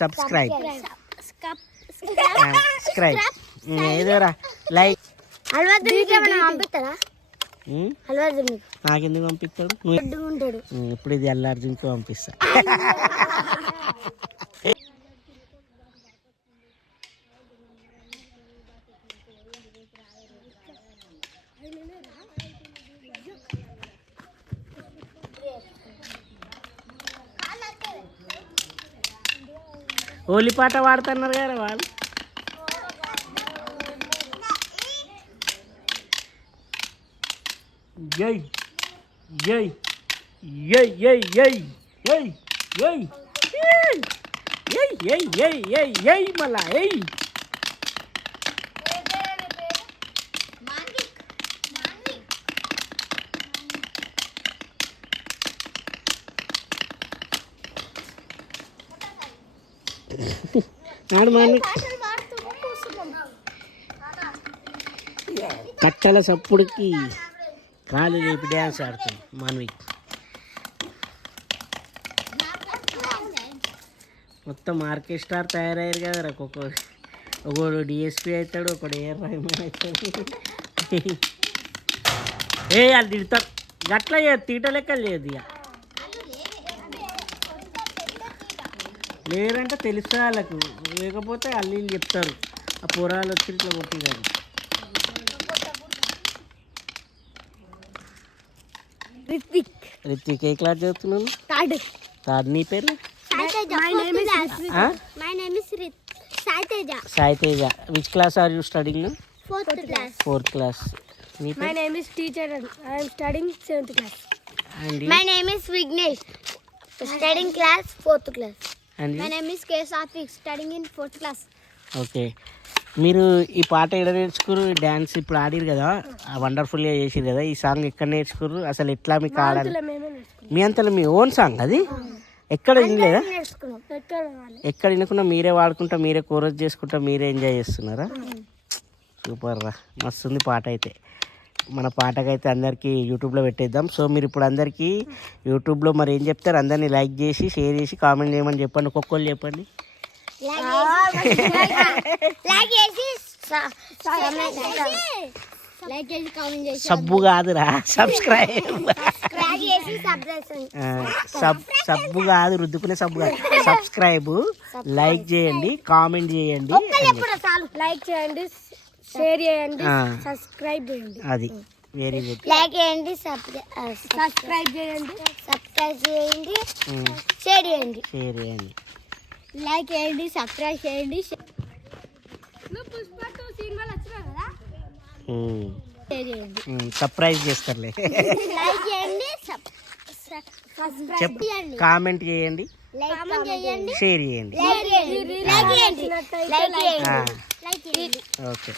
Subscribe. Subscribe. ఏదోరా like. నాకెందుకు పంపిస్తాడు? నువ్వు పెద్ద ఉంటాడు. ఉమ్, ఇప్పుడు ఇది అల్లార్జున్కి పంపిస్తా. హోలీ పాట పాడుతున్నారు కదా వాళ్ళు జై జై జై జై జై జై జై ఏయ్ ఏయ్ ఏయ్ ఏయ్ ఏయ్ మళ్ళా ఏయ్ నాడు మాని కట్టల సప్పుడుకి కాలు లేపి డ్యాన్స్ ఆడుతుంది మాన్వి. మొత్తం ఆర్కెస్ట్రా తయారయ్యారు కదా ఒక్కొక్క ఒకడు డిఎస్పి అవుతాడు ఒకడు ఏఆర్ రహమాన్ అవుతాడు. ఏ అది తిడతారు గట్ల తీట లెక్క లేదు ఇక. లేరంటే తెలుసా వాళ్ళకు లేకపోతే అల్లు వీళ్ళు చెప్తారు. ఆ పురాలు వచ్చి ఇట్లా కొట్టిదాన్ని రిత్విక్ రిత్విక్ ఏ క్లాస్ చదువుతున్నాను థర్డ్. తాడు నీ పేరు? మై నేమ్ ఇస్ ఆ? My name is రిత్ Saiteja. Sai Teja which class are you studying fourth class fourth class my name is teacher I am studying seventh class and my name is Vignesh studying class fourth class and my name is K Sathvik studying in fourth class okay మీరు ఈ పాట ఎక్కడ నేర్చుకురు? Dance ఇప్పుడు ఆడిరు కదా. వండర్ఫుల్గా చేసిరు కదా. ఈ song ఎక్కడ నేర్చుకురు? అసలు ఎట్లా మీకు ఆడాలి మీ అంతలో మీ ఓన్ సాంగ్ అది? ఎక్కడ వినలేదా? ఎక్కడ వినకుండా మీరే వాడుకుంటా మీరే కోరస్ చేసుకుంటా మీరే ఎంజాయ్ చేస్తున్నారా? సూపర్ రా. మస్తు ఉంది పాట అయితే. మన పాటకైతే అందరికీ యూట్యూబ్లో పెట్టేద్దాం. సో మీరు ఇప్పుడు అందరికీ యూట్యూబ్లో మరి ఏం చెప్తారు? అందరినీ లైక్ చేసి షేర్ చేసి కామెంట్ చేయమని చెప్పండి. ఒక్కొక్కరు చెప్పండి. సబ్బు కాదురా. సబ్స్క్రైబ్. సబ్ సబ్బు కాదు రుద్దుకునే సబ్బు కాదు. సబ్స్క్రైబ్. లైక్ చేయండి కామెంట్ చేయండి. లైక్ చేయండి షేర్ చేయండి సబ్స్క్రైబ్ చేయండి. అది. వెరీ గుడ్ లైక్ చేయండి సబ్స్క్రైబ్ చేయండి. సబ్స్క్రైబ్ చేయండి షేర్ చేయండి. షేర్ చేయండి. లైక్ చేయండి సబ్స్క్రైబ్ చేయండి సర్ప్రైజ్ చేస్తారులే. లైక్ చేయండి సబ్స్క్రైబ్ చెప్ చేయండి. కామెంట్ చేయండి. షేర్ చేయండి. లైక్ చేయండి. లైక్ చేయండి. ఓకే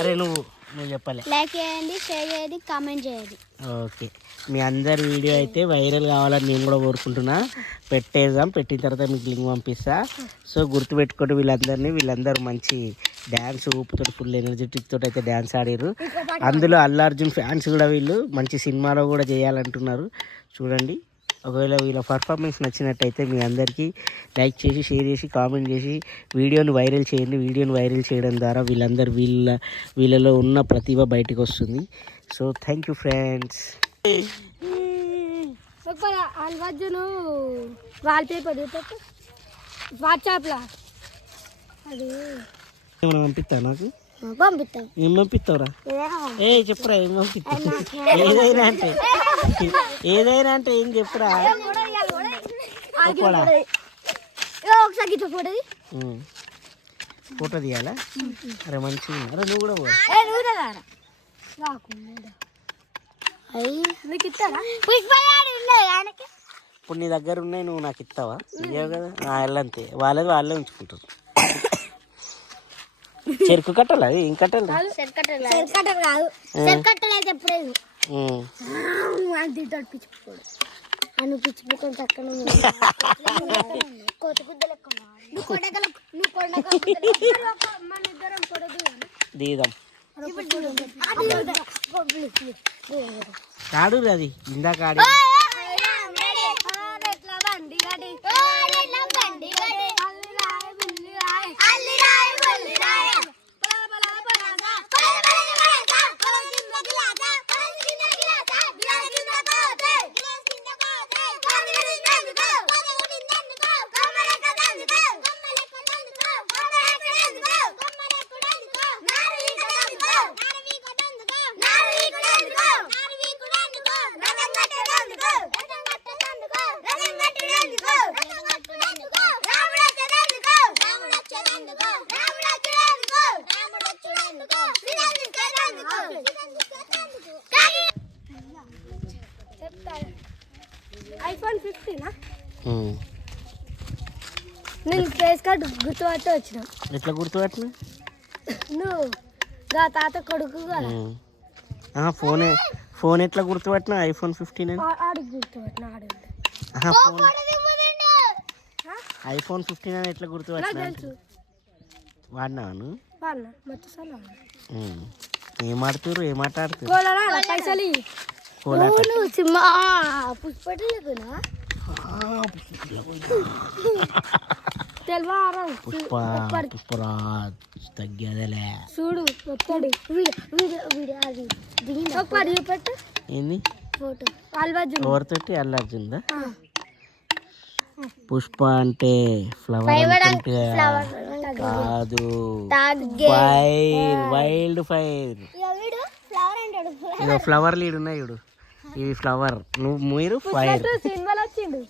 అరే నువ్వు నువ్వు చెప్పలే. లైక్ చేయండి షేర్ చేయండి కామెంట్ చేయండి. ఓకే. మీ అందరి వీడియో అయితే వైరల్ కావాలని నేను కూడా కోరుకుంటున్నా. పెట్టేద్దాం. పెట్టిన తర్వాత మీకు లింక్ పంపిస్తా. సో గుర్తుపెట్టుకోండి వీళ్ళందరినీ. వీళ్ళందరూ మంచి డ్యాన్స్ ఊపుతో ఫుల్ ఎనర్జెటిక్ తోటి అయితే డ్యాన్స్ ఆడారు. అందులో అల్లు అర్జున్ ఫ్యాన్స్ కూడా వీళ్ళు. మంచి సినిమాలో కూడా చేయాలంటున్నారు. చూడండి. ఒకవేళ వీళ్ళ పర్ఫార్మెన్స్ నచ్చినట్టయితే మీ అందరికీ లైక్ చేసి షేర్ చేసి కామెంట్ చేసి వీడియోని వైరల్ చేయండి. వీడియోని వైరల్ చేయడం ద్వారా వీళ్ళందరూ వీళ్ళ వీళ్ళలో ఉన్న ప్రతిభ బయటకు వస్తుంది. So thank you friends wallpaper వాట్సాప్లో అది. ఏమైనా పంపిస్తా నాకు? పంపిస్తాం. ఏం పంపిస్తావురా? ఏ చెప్పురా ఏం పంపిస్తావు? ఏదైనా అంటే. ఏదైనా అంటే ఏం చెప్పురా? ఒకసారి ఫోటో. ఫోటో తీయాలా అరే మంచిగా. అరే నువ్వు కూడా ఇప్పుడు నీ దగ్గర ఉన్నాయి నువ్వు నాకు ఇస్తావా? ఇయ్యవు కదా? నా వెళ్ళంతే. వాళ్ళది వాళ్ళే ఉంచుకుంటారు. చెరుకు కట్టాలా? అది ఏం కట్టాలి. అని పిచ్చిపోకుండా. నువ్వు కొడగల నువ్వు కొడగల మన ఇద్దరం అది. ఇందాక ఆడి నేను ఫేస్ కార్డ్ గుర్తుపట్టి వచ్చిన. ఎట్లా గుర్తుపట్టిన? నువ్వు గా తాత కొడుకు కదా. ఫోన్ ఫోన్ ఎట్లా గుర్తుపట్టిన? ఐఫోన్ ఫిఫ్టీన్ అని ఆ- ఆడికి గుర్తుపట్టిన ఆడు ఫోన్. ఐఫోన్ ఫిఫ్టీన్ అని ఎట్లా గుర్తుపట్టిన? వాడినాను వాళ్ళ మొత్తసారి ఏం ఆడుతురు ఏం ఆట ఆడుతురు పైసలు ఇయ్యి. కోలాట. నువ్వు సినిమా. పుష్పటి లేకునా తెలివారా పుష్ప పుష్పరా తగ్గేదేలే. చూడు ఏంది? ఫోటో. ఎవరితోటి పుష్ప అంటే ఫ్లవర్ కాదు. Wild fire. ఇదో ఫ్లవర్ లీడ్ ఉన్నాయి చూడు. ఇవి ఫ్లవర్. నువ్వు మీరు ఫైర్ సినిమాలో వచ్చిండు.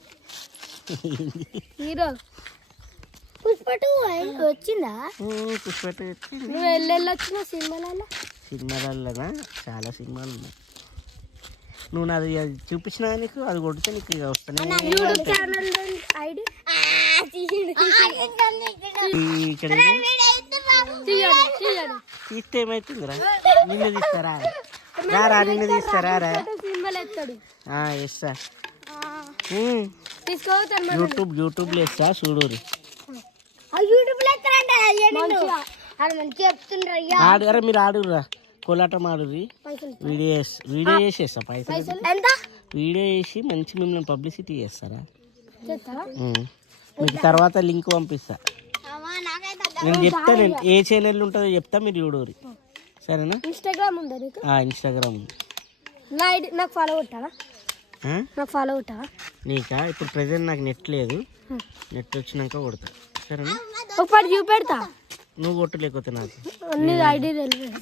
హీరో. పుష్పటు వచ్చిందా? పుష్ప నువ్వు వెళ్ళి వచ్చిన సినిమాలలో? సినిమాలలోనా? చాలా సినిమాలు ఉన్నాయి. నువ్వు నాది అది చూపించినా నీకు అది కొడితే నీకు ఇక వస్తానే యూట్యూబ్ ఛానల్ ఐడి? ఈ ఇక్కడ ఇది తీయండి తీయండి తీస్తే ఏమవుతుందిరా నిన్ను తీస్తారా? రా నిన్ను తీస్తారా రా? ఎత్తాడు. ఉమ్, తీసుకోవద్దు యూట్యూబ్ యూట్యూబ్లో ఇస్తా చూడు యూట్యూబ్లో ఎత్తారంట మంచిగా. మీరు ఆడురా కోలాటం పైసలు. వీడియో చేస్- వీడియో చేసేస్తా పైసలు. పైసలు? వీడియో చేసి మంచి మిమ్మల్ని పబ్లిసిటీ చేస్తారా. మీకు తర్వాత లింక్ పంపిస్తా. నేను చెప్తా నేను ఏ ఛానల్ ఉంటుందో చెప్తా మీరు చూడరు. సరేనా? ఇన్స్టాగ్రామ్ ఉందా ఇన్స్టాగ్రామ్ నా ఐడి నాకు ఫాలో కొట్టావా? నాకు ఫాలో కొట్టావా? నీకా? ఇప్పుడు ప్రజెంట్ నాకు నెట్ లేదు. నెట్ వచ్చినాక కొడతా. సరేనా? ఒకటి చూపెడతా. నువ్వు కొట్టు లేకపోతే నాకు. నీ ఐడి తెలియదు.